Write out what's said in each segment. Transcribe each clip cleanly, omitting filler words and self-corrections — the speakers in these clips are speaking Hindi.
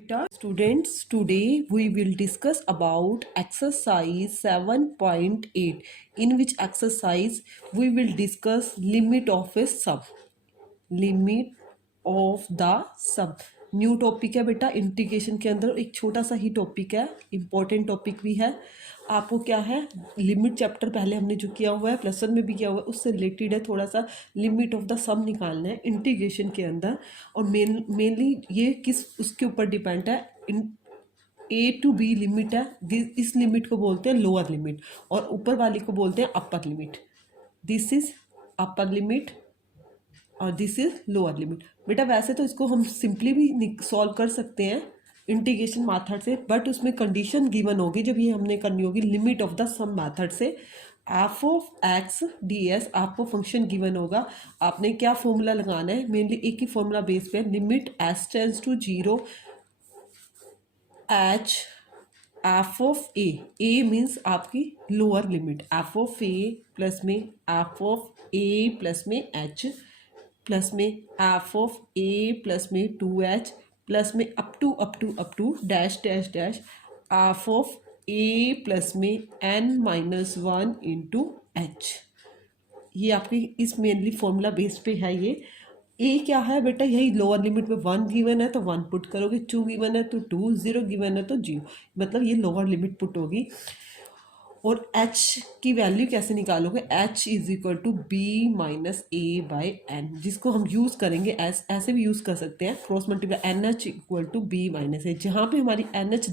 Students, today we will discuss about exercise 7.8, in which exercise we will discuss limit of a sum. Limit of the sum new topic है बेटा। इंटीग्रेशन के अंदर एक छोटा सा ही टॉपिक है, इंपॉर्टेंट टॉपिक भी है। आपको क्या है, लिमिट चैप्टर पहले हमने जो किया हुआ है, प्लस वन में भी किया हुआ है, उससे रिलेटेड है। थोड़ा सा लिमिट ऑफ द सम निकालना है इंटीग्रेशन के अंदर। और मेनली ये किस उसके ऊपर डिपेंड है, ए टू बी लिमिट है। इस लिमिट को बोलते हैं लोअर लिमिट और ऊपर वाली को बोलते हैं upper limit. This is upper limit और दिस इज लोअर लिमिट। बेटा वैसे तो इसको हम सिंपली भी सॉल्व कर सकते हैं इंटीग्रेशन मेथड से, बट उसमें कंडीशन गिवन होगी जब ये हमने करनी होगी limit of the sum method से। F of x d s आपको फंक्शन गिवन होगा, आपने क्या फॉर्मूला लगाना है, मेनली एक ही फॉर्मूला बेस पे, limit s tends to zero h f of a means आपकी lower limit, f of a plus में एफ ऑफ ए प्लस में एच प्लस में एफ ऑफ ए प्लस में 2h प्लस में up to dash dash dash f of a plus में n-1 इंटू एच। ये आपकी इस मेनली फॉर्मूला बेस पे है। ये ए क्या है बेटा, यही लोअर लिमिट में 1 गिवन है तो 1 पुट करोगे, 2 गिवन है तो 2, 0 गिवन है तो 0, मतलब ये लोअर लिमिट पुट होगी। और h की वैल्यू कैसे निकालोगे, h is equal to b minus a by n, जिसको हम यूज़ करेंगे ऐसे भी यूज़ कर सकते हैं, cross multiply n h equal to b minus a. जहाँ पे हमारी एन एच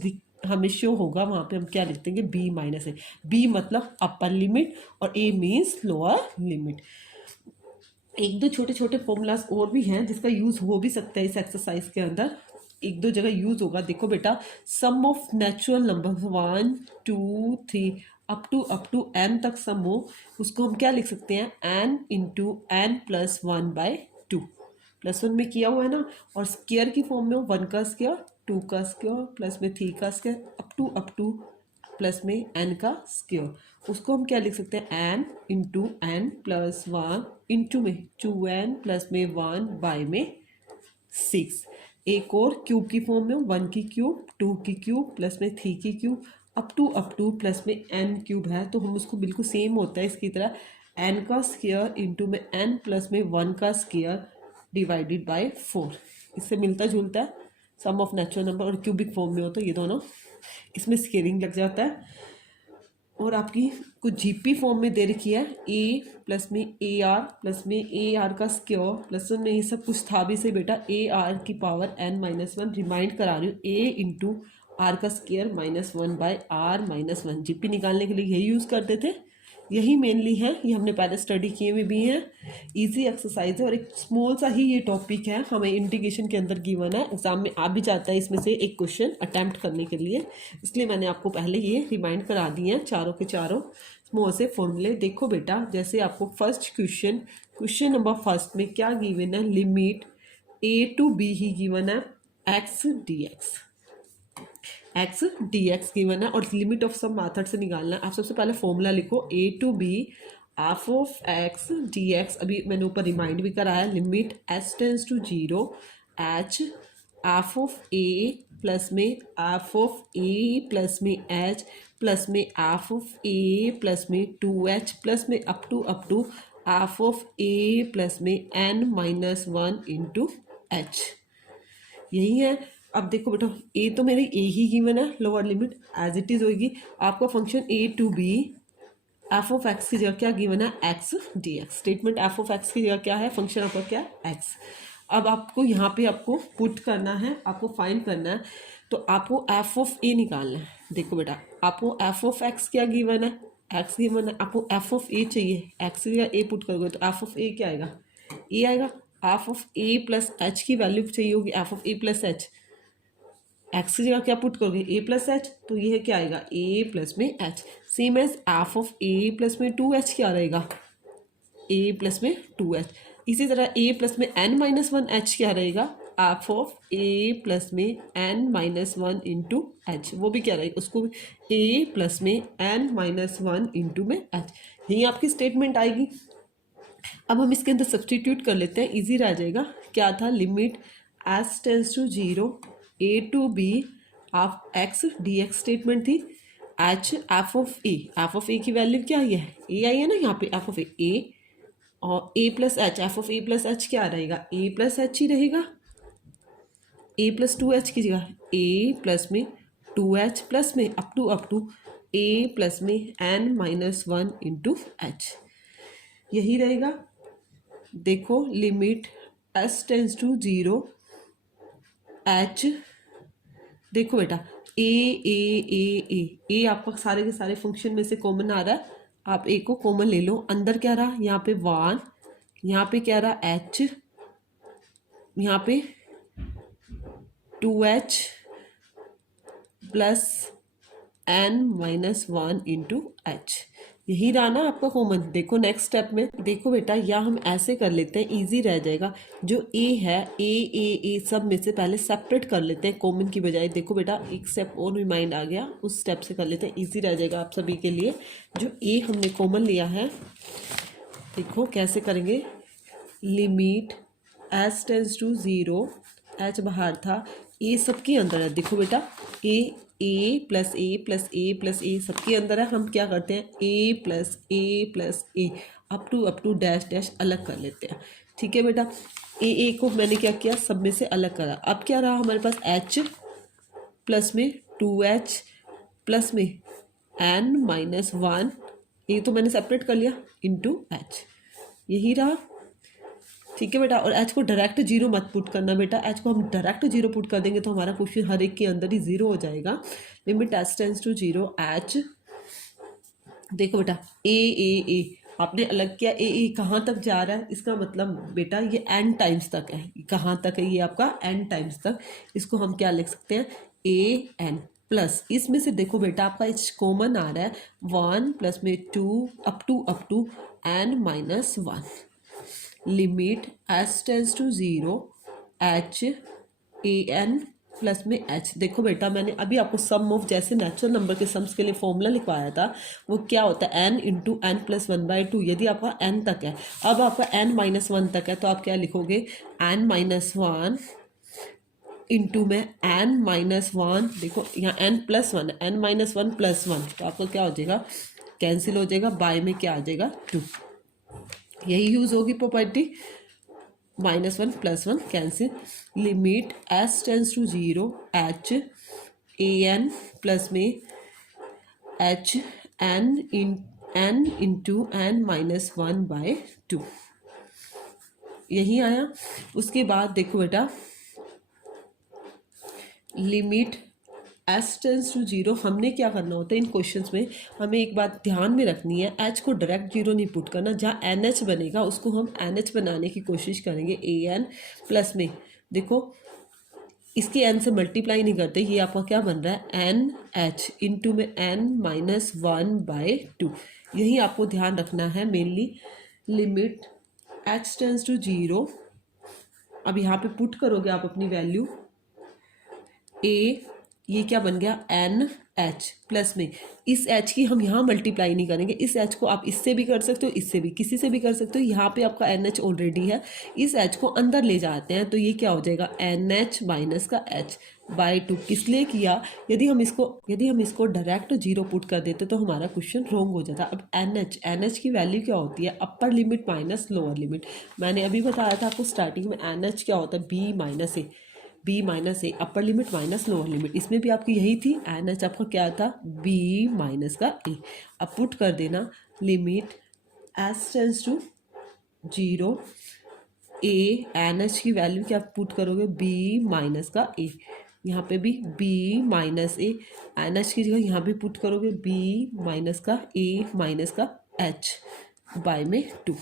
हमें शो होगा वहाँ पे हम क्या लिख देंगे, बी माइनस ए। बी मतलब अपर लिमिट और ए मीन्स लोअर लिमिट। एक दो छोटे छोटे फॉर्मूलाज और भी हैं जिसका यूज़ हो भी सकता है इस एक्सरसाइज के अंदर, एक दो जगह यूज़ होगा। देखो बेटा, sum of natural number 1 2 3 up to n तक सम हो, उसको हम क्या लिख सकते हैं, n into n plus 1/2। Plus one में किया हुआ है ना, और स्क्वायर की फॉर्म में हो, 1 का स्क्वायर 2 का स्क्वायर प्लस में 3 का स्क्वायर अप टू प्लस में एन का स्क्वायर। उसको हम क्या लिख सकते हैं, n into n plus 1 into में 2n प्लस में 1 बाय में 6। एक और क्यूब की फॉर्म में, 1 की क्यूब 2 की क्यूब प्लस में 3 की क्यूब अप टू प्लस में n क्यूब है, तो हम उसको बिल्कुल सेम होता है इसकी तरह, n का स्क्वायर इंटू में n प्लस में 1 का स्क्वायर डिवाइडेड बाय 4। इससे मिलता जुलता है सम ऑफ नेचुरल नंबर, और क्यूबिक फॉर्म में हो तो ये दोनों, इसमें स्केलिंग लग जाता है। और आपकी कुछ जीपी फॉर्म में दे रखी है, ए प्लस में ए आर प्लस में ए आर का स्क्वायर प्लस में ये सब कुछ था भी सही बेटा, ए आर की पावर n-1, रिमाइंड करा रही हूँ, ए इंटू आर का स्क्वायर -1 बाय आर -1। जीपी निकालने के लिए यही यूज़ करते थे, यही मेनली है, ये हमने पहले स्टडी किए हुए भी हैं। इजी एक्सरसाइज है और एक स्मॉल सा ही ये टॉपिक है, हमें इंटीग्रेशन के अंदर गिवन है, एग्जाम में आ भी जाता है इसमें से एक क्वेश्चन अटैम्प्ट करने के लिए, इसलिए मैंने आपको पहले ये रिमाइंड करा दिए हैं चारों के चारों स्मॉल से फॉर्मूले। देखो बेटा, जैसे आपको फर्स्ट क्वेश्चन नंबर फर्स्ट में क्या गिवन है, लिमिट ए टू बी ही गिवन है, एक्स डी एक्स गिवन है, और लिमिट ऑफ सम मेथड से निकालना है। आप सबसे पहले फॉर्मूला लिखो, a to b f of x d x, अभी मैंने ऊपर रिमाइंड भी कराया, limit s tends to zero h f of a plus में एफ ऑफ ए प्लस में एच प्लस में एफ ऑफ ए प्लस में 2h प्लस में up to f of a plus में n-1 इंटू एच। यही है। अब देखो बेटा, ए तो मेरे ए ही गिवन है, lower limit as it is होगी। आपका function a to b f of x की जगह क्या गिवन है, x d x. Statement f of x की जगह क्या है, फंक्शन आपका क्या है, एक्स। अब आपको यहाँ पे आपको पुट करना है, आपको फाइंड करना है, तो आपको एफ ऑफ ए निकालना है। देखो बेटा, आपको एफ ऑफ एक्स क्या गिवन है, एक्स गिवन है, आपको एफ ऑफ ए चाहिए, एक्स की जगह ए पुट करोगे तो एफ ऑफ ए क्या आएगा, ए आएगा। F of a plus H की वैल्यू चाहिए होगी, F of a plus H, x की जगह क्या पुट करोगे, ए प्लस एच, तो ये क्या आएगा, ए प्लस में h. Same as f of a plus में 2h क्या रहेगा, ए प्लस में 2h। इसी तरह ए प्लस में n-1 क्या रहेगा, एफ ऑफ ए प्लस में n-1 इंटू एच, वो भी क्या रहेगा, उसको ए प्लस में n-1 इंटू में एच। यही आपकी स्टेटमेंट आएगी। अब हम इसके अंदर सब्सटीट्यूट कर लेते हैं, इजी रह जाएगा। क्या था, limit s tends to zero a to b of x d x statement थी। एच एफ ऑफ ए की वैल्यू क्या आई है, ए आई है ना यहाँ पे, एफ ऑफ ए और a plus h, f of a plus h क्या रहेगा, ए प्लस एच ही रहेगा, ए प्लस टू एच की जगह ए प्लस में टू एच प्लस में अप टू ए प्लस में n minus one into h, यही रहेगा। देखो limit s tends to zero h, देखो बेटा ए ए ए ए ए आपका सारे के सारे फंक्शन में से कॉमन आ रहा है, आप ए को कॉमन ले लो। अंदर क्या रहा, यहाँ पे वन, यहाँ पे क्या रहा एच, यहाँ पे two h plus n minus one into h, यही रहा ना आपका कॉमन। देखो नेक्स्ट स्टेप में, देखो बेटा या हम ऐसे कर लेते हैं, इजी रह जाएगा। जो ए है ए सब में से पहले सेपरेट कर लेते हैं कॉमन की बजाय। देखो बेटा एक स्टेप और रिमाइंड आ गया, उस स्टेप से कर लेते हैं, इजी रह जाएगा आप सभी के लिए। जो ए हमने कॉमन लिया है, देखो कैसे करेंगे, limit h tends to zero, h बाहर था, ए सबके अंदर है। देखो बेटा a plus a plus a plus a सबके अंदर है, हम क्या करते हैं a plus a up to dash dash अलग कर लेते हैं। ठीक है बेटा, ए को मैंने क्या किया, सब में से अलग करा। अब क्या रहा हमारे पास, एच प्लस में टू एच प्लस में एन माइनस वन, ये तो मैंने सेपरेट कर लिया, इंटू एच, यही रहा। ठीक है बेटा, और एच को डायरेक्ट जीरो मत पुट करना बेटा, एच को हम डायरेक्ट जीरो पुट कर देंगे तो हमारा क्वेश्चन हर एक के अंदर ही जीरो हो जाएगा। Limit h tends to zero h, देखो बेटा ए आपने अलग किया, ए कहाँ तक जा रहा है, इसका मतलब बेटा ये एन टाइम्स तक है। कहाँ तक है ये आपका, एन टाइम्स तक। इसको हम क्या लिख सकते हैं, ए एन प्लस, इसमें से देखो बेटा आपका एच कॉमन आ रहा है, वन प्लस में two up to n minus one. Limit h tends to zero h a n plus में एच। देखो बेटा मैंने अभी आपको सम ऑफ जैसे नेचुरल नंबर के सम्स के लिए फॉर्मूला लिखवाया था, वो क्या होता है n into n plus one by two. यदि आपका एन तक है, अब आपका एन माइनस वन तक है, तो आप क्या लिखोगे, एन माइनस वन इंटू में एन माइनस वन, देखो यहाँ n plus one, n minus one plus one, तो आपका क्या हो जाएगा, कैंसिल हो जाएगा, बाय में क्या आ जाएगा, टू। यही यूज होगी property, minus one plus one cancel. Limit s tends to zero h a n plus में h n into n minus one by two, यही आया। उसके बाद देखो बेटा limit h tends to zero, हमने क्या करना होता है इन क्वेश्चंस में, हमें एक बात ध्यान में रखनी है, एच को डायरेक्ट जीरो नहीं पुट करना, जहाँ एन एच बनेगा उसको हम एन एच बनाने की कोशिश करेंगे। ए एन प्लस में देखो इसके एन से मल्टीप्लाई नहीं करते, ये आपका क्या बन रहा है, एन एच इंटू में n minus one by two, यही आपको ध्यान रखना है mainly. Limit h tends to zero, अब यहाँ पे पुट करोगे आप अपनी वैल्यू, ए ये क्या बन गया, एन एच प्लस में इस एच की हम यहाँ मल्टीप्लाई नहीं करेंगे, इस एच को आप इससे भी कर सकते हो, इससे भी, किसी से भी कर सकते हो। यहाँ पे आपका एन एच ऑलरेडी है, इस एच को अंदर ले जाते हैं, तो ये क्या हो जाएगा, एन एच माइनस का एच बाय टू। किस लिए किया, यदि हम इसको डायरेक्ट जीरो पुट कर देते तो हमारा क्वेश्चन रॉन्ग हो जाता। अब एन एच की वैल्यू क्या होती है, upper limit minus lower limit. मैंने अभी बताया था आपको स्टार्टिंग में, एन एच क्या होता है, b minus a, upper limit minus lower limit. इसमें भी आपकी यही थी, एन एच आपका क्या था, बी माइनस का ए। अब पुट कर देना, limit h tends to zero a, n h की वैल्यू क्या पुट करोगे, बी माइनस का ए, यहाँ पे भी b minus a, n h की जगह यहाँ भी पुट करोगे बी माइनस का ए माइनस का एच बाय में two.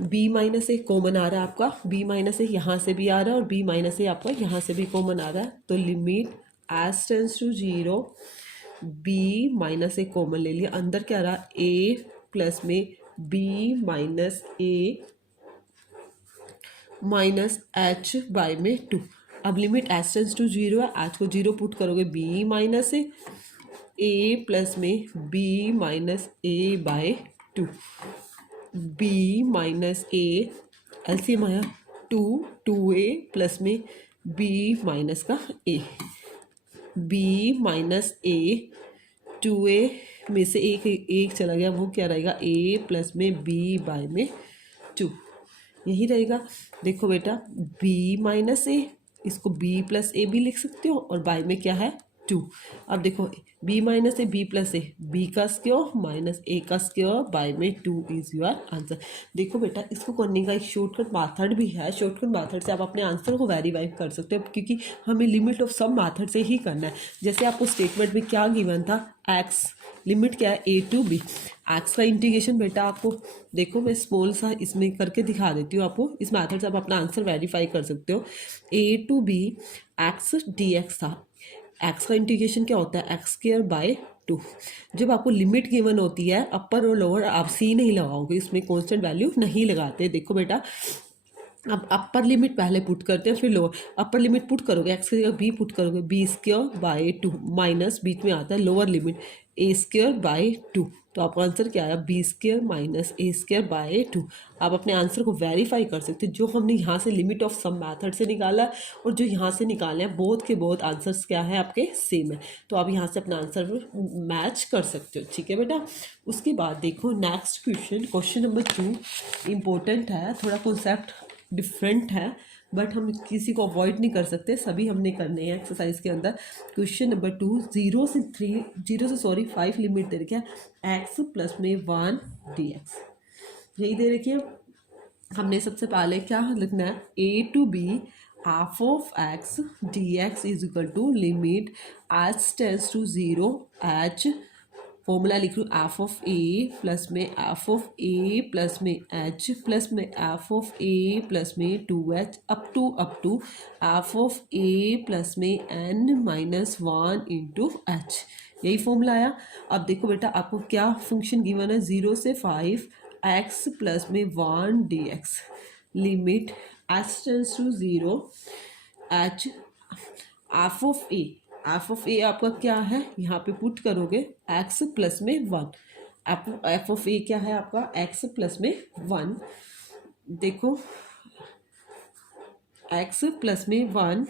B minus a common आ रहा है आपका, बी माइनस ए यहाँ से भी आ रहा है और बी माइनस ए आपका यहाँ से भी कॉमन आ रहा है, तो limit h tends to zero b minus a common ले लिया, अंदर क्या रहा, ए प्लस में b minus a minus h by में टू। अब limit h tends to zero है, एच को जीरो पुट करोगे बी माइनस ए प्लस में b minus a by two, b minus a LCM आया टू ए प्लस में बी माइनस का a, b minus a, two a में से एक चला गया, वो क्या रहेगा ए प्लस में बी बाय में टू, यही रहेगा। देखो बेटा बी माइनस ए, इसको बी प्लस ए भी लिख सकते हो और बाय में क्या है टू। अब देखो b minus a b plus a, b का स्क्वायर माइनस ए का स्क्वायर बाय में टू इज योर आंसर। देखो बेटा इसको करने का एक शॉर्टकट मेथड भी है, शॉर्टकट मेथड से आप अपने आंसर को वेरीफाई कर सकते हो, क्योंकि हमें लिमिट ऑफ सम मेथड से ही करना है। जैसे आपको स्टेटमेंट में क्या गिवन था, एक्स लिमिट क्या है ए टू बी, एक्स का इंटीग्रेशन बेटा आपको देखो मैं स्मॉल सा इसमें करके दिखा देती हूँ आपको, इस मेथड से आप अपना आंसर वेरीफाई कर सकते हो। A to b x d x था, एक्स का इंटीग्रेशन क्या होता है एक्स स्क्वायर बाय टू। जब आपको लिमिट गिवन होती है अपर और लोअर आप सी नहीं लगाओगे, इसमें कांस्टेंट वैल्यू नहीं लगाते। देखो बेटा अब अपर लिमिट पहले पुट करते हैं फिर लोअर, अपर लिमिट पुट करोगे एक्स की जगह बी पुट करोगे, b square by two minus बीच में आता है lower limit a square by two, तो आपका आंसर क्या आया b square minus a square by two. आप अपने आंसर को वेरीफाई कर सकते हो, जो हमने यहाँ से लिमिट ऑफ सम मेथड से निकाला है और जो यहाँ से निकाले हैं बहुत के बहुत आंसर्स क्या है आपके सेम है, तो आप यहाँ से अपना आंसर मैच कर सकते हो। ठीक है बेटा, उसके बाद देखो next question, question number 2 important है, थोड़ा कॉन्सेप्ट डिफरेंट है बट हम किसी को अवॉइड नहीं कर सकते, सभी हमने करने हैं एक्सरसाइज के अंदर। क्वेश्चन नंबर 2 0 से 5 लिमिट दे रखी है एक्स प्लस में 1 डी एक्स, यही दे रखी है। हमने सबसे पहले क्या लिखना है a to b half of x d x is equal to limit h tends to 0 h, formula लिख लूँ एफ ऑफ ए प्लस में एफ ऑफ ए प्लस में एच प्लस में एफ ऑफ ए प्लस में 2h up to f of a plus में एन माइनस 1 इंटू एच, यही फॉर्मूला आया। अब देखो बेटा आपको क्या फंक्शन गिवन है 0 से 5 एक्स प्लस में 1 d x, limit h tends to 0 h f of a, f of a आपका क्या है यहाँ पे पुट करोगे एक्स प्लस में 1, एफ ऑफ ए क्या है आपका एक्स प्लस में 1, देखो एक्स प्लस में 1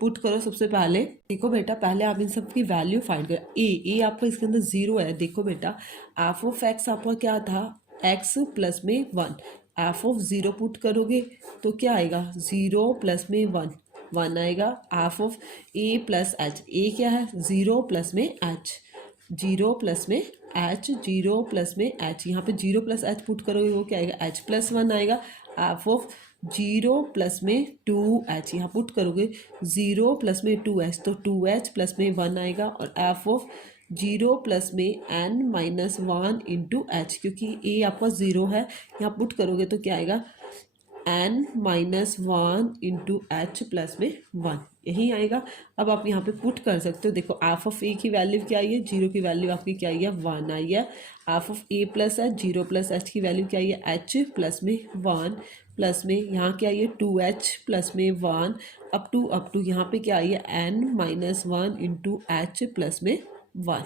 पुट करो सबसे पहले। देखो बेटा पहले आप इन सब की वैल्यू फाइंड करो, ए आपका इसके अंदर 0 है। देखो बेटा एफ ऑफ एक्स आपका क्या था एक्स प्लस में 1, एफ ऑफ 0 पुट करोगे तो क्या आएगा 0 प्लस में 1 आएगा, f of a plus h, a क्या है 0 प्लस में एच, 0 प्लस में एच, 0 प्लस में एच, यहाँ पे 0 प्लस एच पुट करोगे वो क्या आएगा एच प्लस 1 आएगा, एफ ऑफ 0 प्लस में 2h यहाँ पुट करोगे 0 प्लस में 2h तो 2h प्लस में 1 आएगा, और एफ ऑफ 0 प्लस में n माइनस 1 इंटू एच, क्योंकि a आपका 0 है यहाँ पुट करोगे तो क्या आएगा n minus 1 into h plus में 1, यही आएगा। अब आप यहाँ पे पुट कर सकते हो, देखो एफ ऑफ ए की वैल्यू क्या आई है 0 की वैल्यू आपकी क्या आई है 1 आई है, f of a plus H 0 plus H की वैल्यू क्या आई है एच प्लस में 1 प्लस में यहाँ क्या आई है 2h प्लस में 1 अप टू यहाँ पे क्या आई है n minus 1 into h plus में 1,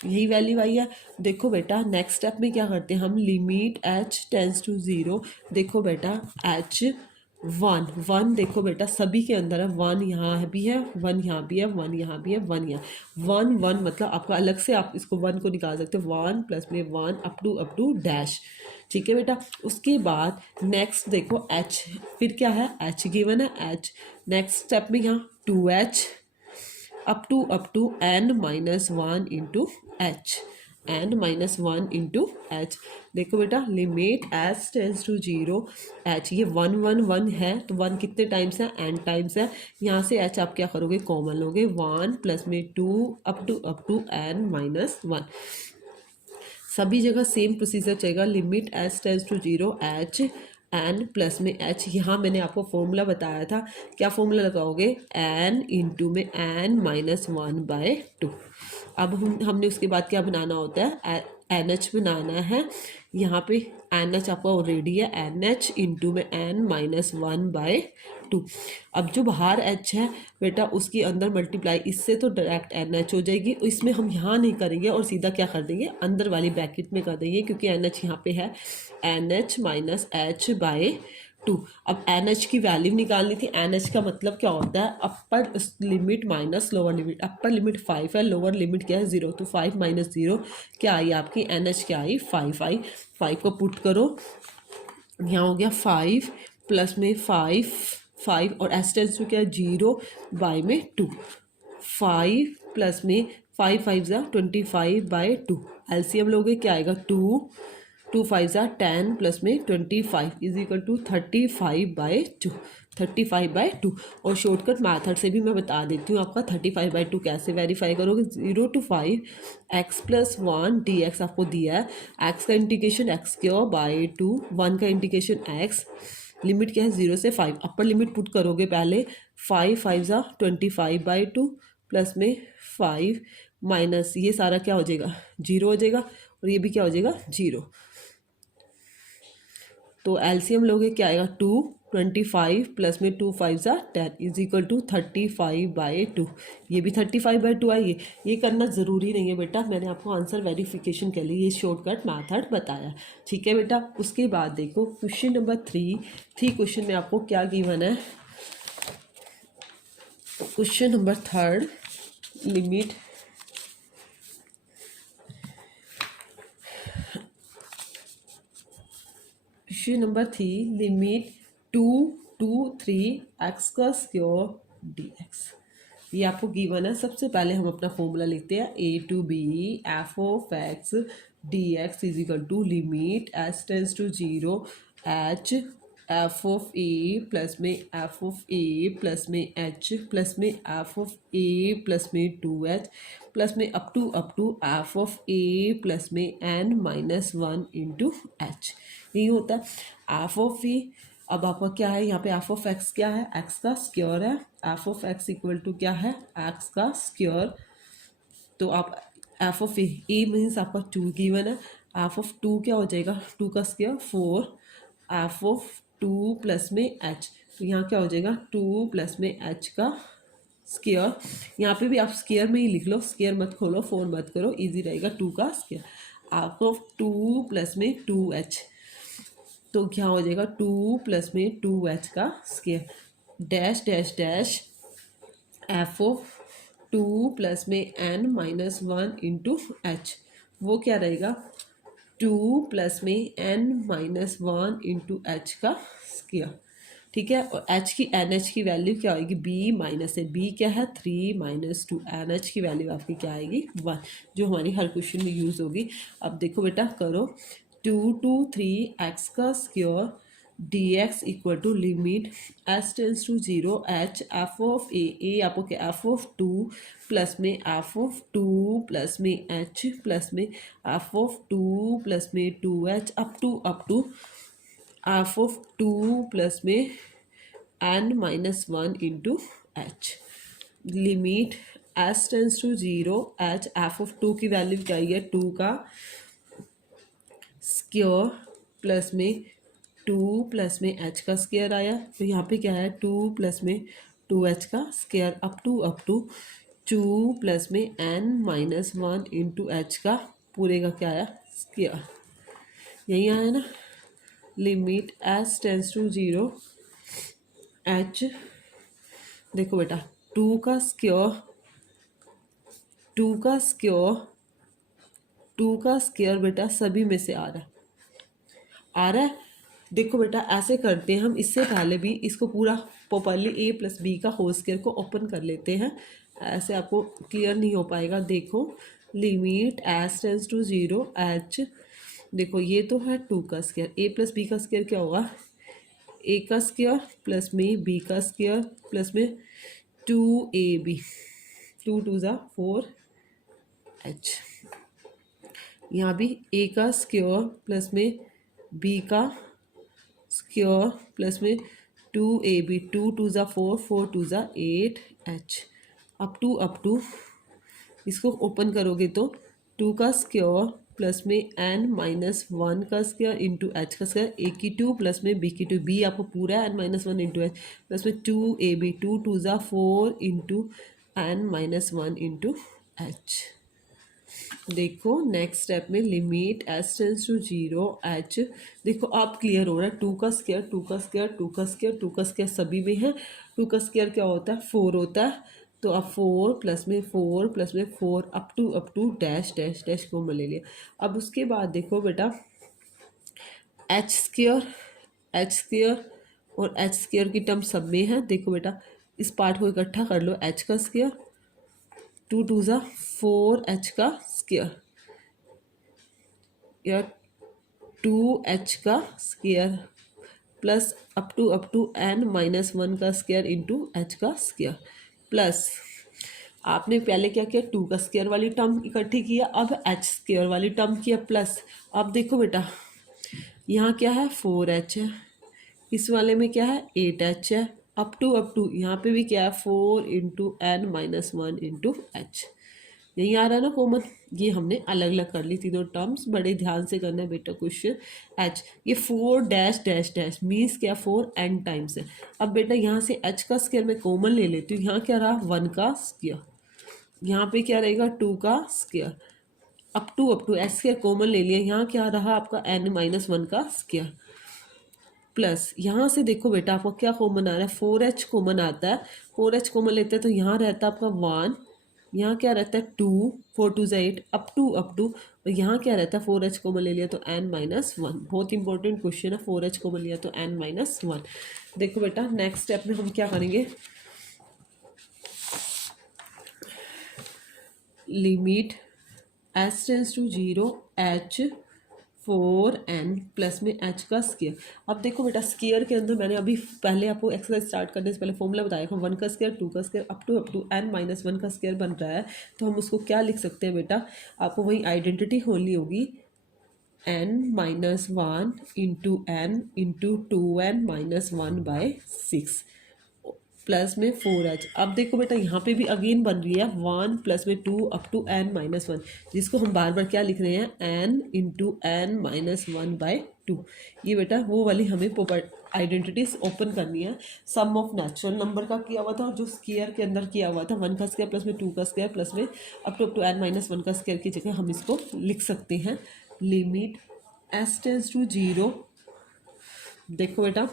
यही वैल्यू आई है। देखो बेटा नेक्स्ट स्टेप में क्या करते हैं हम, लिमिट h टेंस टू 0, देखो बेटा h 1 देखो बेटा सभी के अंदर है, 1 यहाँ भी है 1 यहाँ भी है 1 यहाँ भी है 1 यहाँ, 1 मतलब आपका अलग से आप इसको 1 को निकाल सकते हो 1 प्लस में 1 अप टू डैश, ठीक है बेटा। उसके बाद नेक्स्ट देखो h, फिर क्या है h गिवन है h, नेक्स्ट स्टेप में यहाँ 2h up to n minus 1 into h, n minus 1 into h, देखो बेटा limit h tends to 0 h, ये 1 है तो 1 कितने टाइम्स है n टाइम्स है, यहाँ से h आप क्या करोगे कॉमन लोगे 1 प्लस में 2 अप टू n माइनस 1, सभी जगह सेम प्रोसीजर चलेगा, limit h tends to 0 h n plus में एच, यहाँ मैंने आपको फॉर्मूला बताया था, क्या फॉर्मूला लगाओगे एन इंटू में एन माइनस 1 बाय 2। अब हमने उसके बाद क्या बनाना होता है एन एच बनाना है, यहाँ पे एन एच आपका ऑलरेडी है एन एच इंटू में एन माइनस 1 बाय 2। अब जो बाहर एच है बेटा उसके अंदर मल्टीप्लाई इससे तो डायरेक्ट एन एच हो जाएगी, इसमें हम यहाँ नहीं करेंगे और सीधा क्या कर देंगे अंदर वाली ब्रैकेट में कर देंगे, क्योंकि एन एच यहाँ पे है n h minus h by two. अब एन एच की वैल्यू निकालनी थी। एन एच का मतलब क्या होता है, upper limit minus lower limit. Upper limit 5 है, लोअर लिमिट क्या है 0, तो 5 माइनस 0 क्या आई आपकी, एन एच क्या आई 5 आई। 5 को पुट करो, यहाँ हो गया 5 प्लस में 5 5 और एस टेंस टू क्या है 0, बाई में 2। 5 प्लस में 5 5 ज़ा 25 बाई 2। एलसीएम लोगे क्या आएगा 2, 2 5 ज़ा 10 प्लस में 25 is equal to 35 by 2। 35 by 2। और शॉर्टकट मैथड से भी मैं बता देती हूँ आपका 35 बाई 2 कैसे वेरीफाई करोगे। 0 to 5 x plus 1 d x आपको दिया है। एक्स का इंटीग्रेशन एक्स क्योर बाई 2, 1 का इंटीग्रेशन एक्स, लिमिट क्या है 0 से 5। अपर लिमिट पुट करोगे पहले, 5 5 ज़ा 25 बाई 2 प्लस में 5 माइनस ये सारा क्या हो जाएगा 0 हो जाएगा, और ये भी क्या हो जाएगा 0। तो एलसीएम लोगे क्या आएगा 2, 25 प्लस में 2 5 ज़ा 10 इज इक्वल टू 35 बाई 2। ये भी 35 बाई 2 आई। ये करना ज़रूरी नहीं है बेटा, मैंने आपको आंसर वेरिफिकेशन के लिए ये शॉर्टकट मैथड बताया। ठीक है बेटा। उसके बाद देखो क्वेश्चन नंबर 3 थी। क्वेश्चन में आपको क्या गिवन है, question number 3 limit question number 3 limit 2 to 3 x का स्क्वायर डी एक्स। ये आपको गिवन है। सबसे पहले हम अपना फॉर्मूला लिखते हैं, a to b f of x d x is equal to limit s tends to 0 h f of a plus में एफ ऑफ ए प्लस में एच प्लस में एफ ऑफ ए प्लस में 2h प्लस में up to f of a plus में एन माइनस 1 इंटू एच। यही होता है एफ ऑफ ए। अब आपका क्या है यहाँ पे, एफ ऑफ एक्स क्या है, एक्स का स्क्वायर है। F of x equal to क्या है, एक्स का स्क्वायर। तो आप एफ ऑफ ए मीन्स आपका 2 गिवन है। एफ ऑफ 2 क्या हो जाएगा, 2 का स्क्वायर 4। एफ ऑफ 2 प्लस में एच, तो यहाँ क्या हो जाएगा 2 प्लस में एच का स्क्वायर। यहाँ पे भी आप स्क्वायर में ही लिख लो, स्क्वायर मत खोलो, 4 मत करो, इजी रहेगा। 2 का स्क्वायर एफ ऑफ 2 प्लस में 2h, तो क्या हो जाएगा 2 प्लस में 2h का square dash dash dash f of 2 plus में n माइनस 1 इंटू एच, वो क्या रहेगा 2 प्लस में n माइनस 1 इंटू एच का स्क्वायर। ठीक है। और h की एन एच की वैल्यू क्या होगी, b माइनस है, b क्या है 3 माइनस 2, एन एच की वैल्यू आपकी क्या आएगी 1, जो हमारी हर क्वेश्चन में यूज़ होगी। अब देखो बेटा करो, 2 to 3 एक्स का square d x equal to limit s tends to 0 h f of a आपको क्या एफ ऑफ 2 प्लस में एफ ऑफ 2 प्लस में एच प्लस में एफ ऑफ 2 प्लस में 2h up to f of 2 plus में n minus 1 into h. Limit s tends to 0 h f of 2 की वैल्यू क्या है 2 का स्क्वायर प्लस में 2 प्लस में h का स्क्वायर आया। तो यहाँ पे क्या है 2 प्लस में 2h का स्क्वायर अप टू 2 प्लस में n माइनस 1 इंटू एच का पूरे का क्या आया स्क्वायर। यही आया ना। Limit s tends to 0 h, देखो बेटा 2 का स्क्वायर 2 का स्क्वायर 2 का स्क्वायर बेटा सभी में से आ रहा है। देखो बेटा ऐसे करते हैं हम, इससे पहले भी इसको पूरा प्रॉपरली a प्लस बी का होल स्क्वायर को ओपन कर लेते हैं, ऐसे आपको क्लियर नहीं हो पाएगा। देखो limit s tends to 0 h, देखो ये तो है 2 का स्क्वायर, a प्लस बी का स्क्वायर क्या होगा a का स्क्वायर प्लस में b का स्क्वायर प्लस में 2ab, 2 2 ज़ा 4h। यहाँ भी a का स्क्वायर प्लस में b का स्क्वायर प्लस में 2ab, 2 2 ज़ा 4, 4 2 ज़ा 8h अप टू इसको ओपन करोगे तो 2 का स्क्वायर प्लस में n माइनस 1 का स्क्वायर इंटू एच का स्क्वायर, a की 2 प्लस में b की 2, b आपको पूरा n minus 1 into h plus में 2ab, 2 2 ज़ा 4 into n minus 1 into h. देखो नेक्स्ट स्टेप में limit h tends to zero h, देखो आप क्लियर हो रहा है, टू का स्क्वायर टू का स्क्वायर टू का स्क्वायर टू का स्क्वायर सभी में है। टू का स्क्वायर क्या होता है, फोर होता है। तो अब फोर प्लस में four up to dash dash dash common ले लिया। अब उसके बाद देखो बेटा एच स्क्वायर और एच स्क्वायर की टर्म सब में है। देखो बेटा इस पार्ट को इकट्ठा कर लो, एच का स्क्वायर टू टू ज़ा फोर एच का स्क्वायर या टू एच का square plus up to n minus one का स्क्वायर इंटू एच का स्क्वायर प्लस आपने पहले क्या किया, टू का स्क्वायर वाली टर्म इकट्ठी किया, अब एच स्क्वायर वाली टर्म किया प्लस। अब देखो बेटा यहाँ क्या है, फोर एच है, इस वाले में क्या है, एट एच है, अप टू यहाँ पे भी क्या है, four into n minus one into h. यही आ रहा है ना कॉमन। ये हमने अलग अलग कर ली तीनों टर्म्स, बड़े ध्यान से करना है बेटा क्वेश्चन। एच ये four dash dash dash means क्या, फोर एन टाइम्स है। अब बेटा यहाँ से एच का स्क्वायर मैं कॉमन ले लेती हूँ, यहाँ क्या रहा, वन का स्क्वायर, यहाँ पे क्या रहेगा, टू का square, up to h square common ले लिया, यहाँ क्या रहा आपका एन माइनस वन का स्क्वायर प्लस यहाँ से देखो बेटा आपको क्या कॉमन आ रहा है, फोर एच कॉमन आता है। फोर एच कॉमन लेते हैं तो यहाँ रहता है आपका वन, यहाँ क्या रहता है two, four two eight, up to और यहाँ क्या रहता है, फोर एच कॉमन ले लिया तो एन माइनस वन। बहुत इंपॉर्टेंट क्वेश्चन है, फोर एच कॉमन लिया तो एन माइनस वन। देखो बेटा नेक्स्ट स्टेप में हम क्या करेंगे, limit h tends to zero h four n plus में एच का स्केयर। अब देखो बेटा स्केयर के अंदर मैंने अभी पहले आपको एक्सरसाइज स्टार्ट करने से पहले फॉर्मूला बताया था, वन का स्केयर टू का square up to n minus one का स्केयर बन रहा है। तो हम उसको क्या लिख सकते हैं बेटा, आपको वही आइडेंटिटी खोलनी होगी, n minus one into n into two n minus one by six plus में फोर एच। अब देखो बेटा यहाँ पे भी अगेन बन रही है वन प्लस में two up to n minus one, जिसको हम बार बार क्या लिख रहे हैं, n into n minus one by two. ये बेटा वो वाली हमें आइडेंटिटीज ओपन करनी है। सम ऑफ नेचुरल नंबर का किया हुआ था और जो स्केयर के अंदर किया हुआ था, वन का स्केयर प्लस में टू का स्केयर प्लस में up to n minus one का स्केयर की जगह हम इसको लिख सकते हैं, limit s tends to zero. देखो बेटा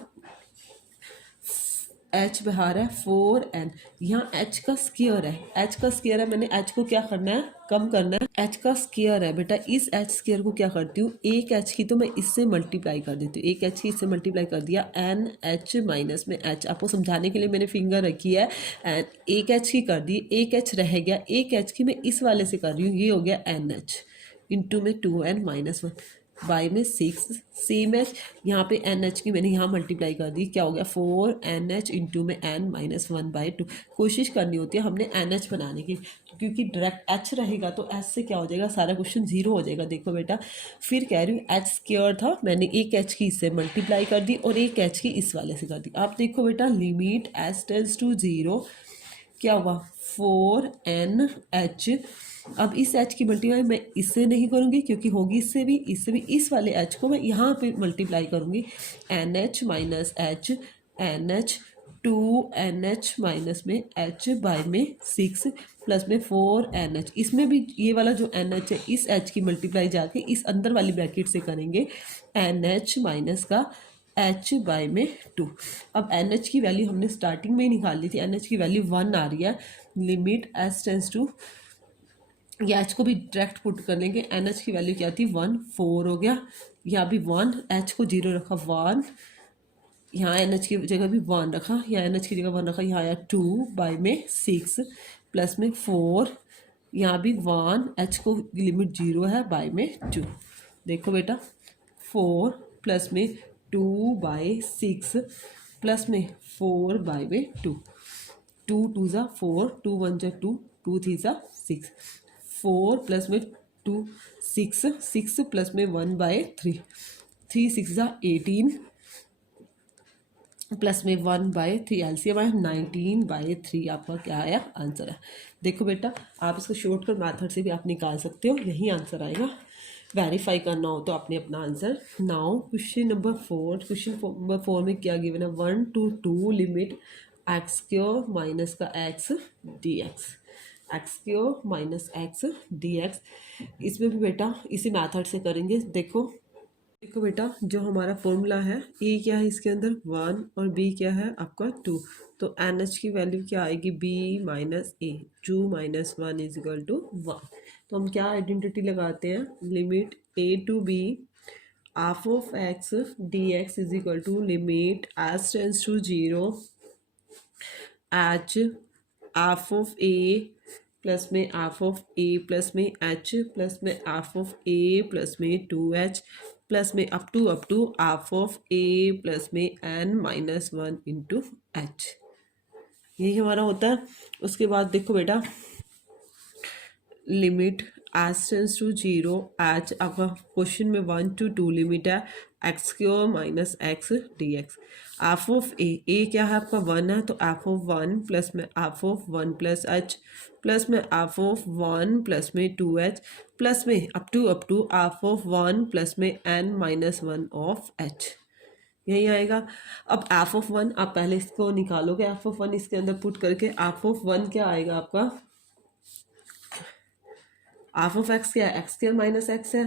एच बाहर है फोर एन, यहाँ एच का स्क्वायर है, एच का स्क्वायर है, मैंने एच को क्या करना है, कम करना है। एच का स्क्वायर है बेटा, इस एच स्क्वायर को क्या करती हूँ, एक एच की तो मैं इससे मल्टीप्लाई कर देती हूँ, एक एच की इससे मल्टीप्लाई कर दिया, एन एच माइनस में एच। आपको समझाने के लिए मैंने फिंगर रखी है, एन एक एच की कर दी, एक एच रह गया, एक एच की मैं इस वाले से कर रही हूँ, ये हो गया एन एच इंटू में two n minus one by में सिक्स, सेम एच यहाँ पे एन एच की मैंने यहाँ मल्टीप्लाई कर दी, क्या हो गया फोर एन एच इंटू में n minus one by two. कोशिश करनी होती है हमने एन एच बनाने की, क्योंकि डायरेक्ट एच रहेगा तो एच से क्या हो जाएगा, सारा क्वेश्चन जीरो हो जाएगा। देखो बेटा फिर कह रही हूँ एच स्क्वायर था, मैंने एक एच की इससे मल्टीप्लाई कर दी और एक एच की इस वाले से कर दी। आप देखो बेटा limit h tends to zero, क्या हुआ, फोर एन एच। अब इस एच की मल्टीप्लाई मैं इससे नहीं करूँगी क्योंकि होगी इससे भी, इस वाले एच को मैं यहाँ पे मल्टीप्लाई करूँगी, n h minus h, n h two n h minus में एच बाय में सिक्स प्लस में फोर एन एच। इसमें भी ये वाला जो एन एच है इस एच की मल्टीप्लाई जाके इस अंदर वाली ब्रैकेट से करेंगे, एन एच माइनस का एच बाय में टू। अब एन एच की वैल्यू हमने स्टार्टिंग में ही निकाल ली थी, एन एच की वैल्यू वन आ रही है, लिमिट एच टेंस टू, या एच को भी डायरेक्ट पुट कर लेंगे, एन एच की वैल्यू क्या थी, वन, फोर हो गया, यहाँ भी वन, एच को जीरो रखा वन, यहाँ एन एच की जगह भी वन रखा, यहाँ एन एच की जगह वन रखा, यहाँ आया टू बाई में सिक्स प्लस में फोर, यहाँ भी वन, एच को लिमिट जीरो है बाई में टू। देखो बेटा फोर प्लस में टू बाई सिक्स प्लस में फोर बाई में टू, टू टू ज़ा फोर, टू वन ज़ा टू, टू थ्री ज़ा सिक्स, फोर प्लस में टू सिक्स, सिक्स प्लस में one by three, three six ज़ा एटीन प्लस में वन बाय थ्री, एलसीएम आया नाइनटीन बाय थ्री, आपका क्या आया आंसर है। देखो बेटा आप इसको शॉर्टकट मेथड से भी आप निकाल सकते हो, यही आंसर आएगा। वेरीफाई करना हो तो आपने अपना answer. Now question number four, question number four में क्या गिवन है, one to two limit x cube minus का x d x. X cube minus x d x. इसमें भी बेटा इसी मेथड से करेंगे। देखो देखो बेटा, जो हमारा फॉर्मूला है, ए क्या है इसके अंदर 1 और बी क्या है आपका 2, तो एन एच की वैल्यू क्या आएगी b minus a, 2 minus 1 is equal to 1। तो हम क्या आइडेंटिटी लगाते हैं, limit a to b f of x d x is equal to limit s tends to 0 h f of a plus में एफ ऑफ ए प्लस में एच प्लस में एफ ऑफ ए प्लस में 2h प्लस में up to f of a plus में एन माइनस 1 इंटू एच। यही हमारा होता है। उसके बाद देखो बेटा, limit s tends to 0 h, आपका क्वेश्चन में 1 to 2 लिमिट है x cube minus x d x. F of a क्या है आपका 1 है, तो एफ ऑफ 1 प्लस में f of 1 plus h plus में एफ ऑफ 1 प्लस में 2h प्लस में up to f of 1 plus में एन माइनस 1 ऑफ एच। यही आएगा। अब एफ ऑफ 1 आप पहले इसको निकालोगे, एफ ऑफ 1 इसके अंदर पुट करके एफ ऑफ 1 क्या आएगा आपका, एफ ऑफ एक्स क्या है, एक्स स्क्वायर माइनस एक्स है,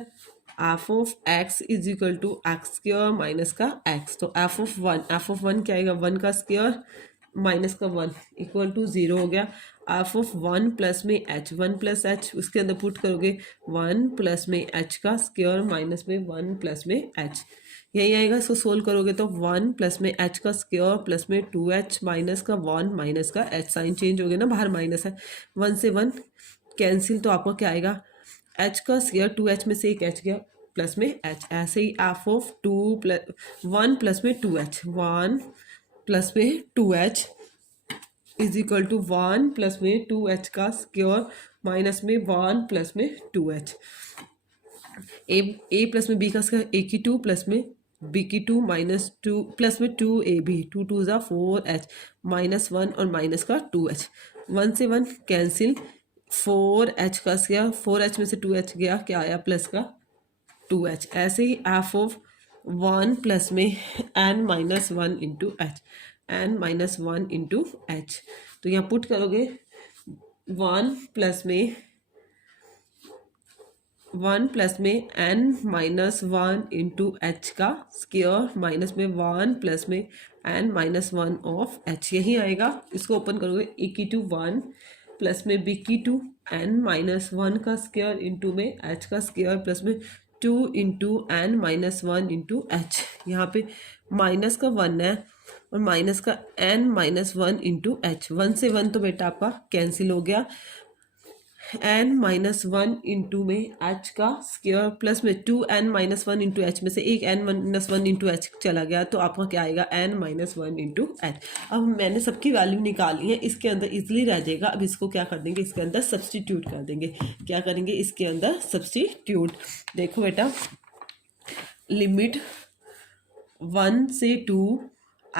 f of x is equal to x square minus का एक्स। तो एफ ऑफ वन क्या आएगा, 1 का स्क्वायर माइनस का 1 इक्वल टू 0 हो गया। एफ ऑफ 1 प्लस में एच, 1 प्लस एच उसके अंदर पुट करोगे 1 प्लस में एच का स्क्वायर माइनस में 1 प्लस में एच, यही आएगा। इसको सोल्व करोगे तो 1 प्लस में एच का स्क्वायर प्लस में 2h माइनस का 1 माइनस का एच, साइन चेंज हो गया ना, बाहर माइनस है, 1 से 1 कैंसिल, तो आपको क्या आएगा एच का स्क्वायर 2h में से एक एच गया प्लस में एच। ऐसे ही एफ ऑफ 2 प्लस 1 प्लस में 2h, 1 प्लस में 2h is equal to 1 plus में 2h का स्क्वायर माइनस में 1 प्लस में 2h। ए प्लस में बी का स्क्वायर ए की 2 प्लस में बी की 2 माइनस 2 प्लस में 2ab, 2 2 ज़ा 4h माइनस 1 और माइनस का 2h, 1 से 1 कैंसिल, 4h का स्क्वायर 4h में से 2h गया, क्या आया प्लस का 2h। ऐसे ही एफ ऑफ 1 प्लस में n minus 1 into h, n minus 1 into h, तो यहाँ पुट करोगे 1 प्लस में एन माइनस 1 इंटू एच का स्क्वायर माइनस में 1 प्लस में एन माइनस 1 ऑफ एच, यही आएगा। इसको ओपन करोगे ए की 2 1 प्लस में बी की 2 एन माइनस 1 का स्क्वायर इंटू में एच का स्क्वायर प्लस में 2 into n minus 1 into h, यहाँ पे माइनस का 1 है और माइनस का एन माइनस 1 इंटू एच, 1 से 1 तो बेटा आपका कैंसिल हो गया, एन माइनस 1 इंटू में एच का स्क्वायर प्लस में 2n माइनस 1 इंटू एच में से एक n माइनस 1 इंटू एच चला गया, तो आपका क्या आएगा n माइनस 1 इंटू एच। अब मैंने सबकी वैल्यू निकाली है, इसके अंदर इजीली रह जाएगा। अब इसको क्या कर देंगे, इसके अंदर सब्सटीट्यूट कर देंगे। क्या करेंगे, इसके अंदर सब्सटीट्यूट। देखो बेटा, लिमिट 1 से 2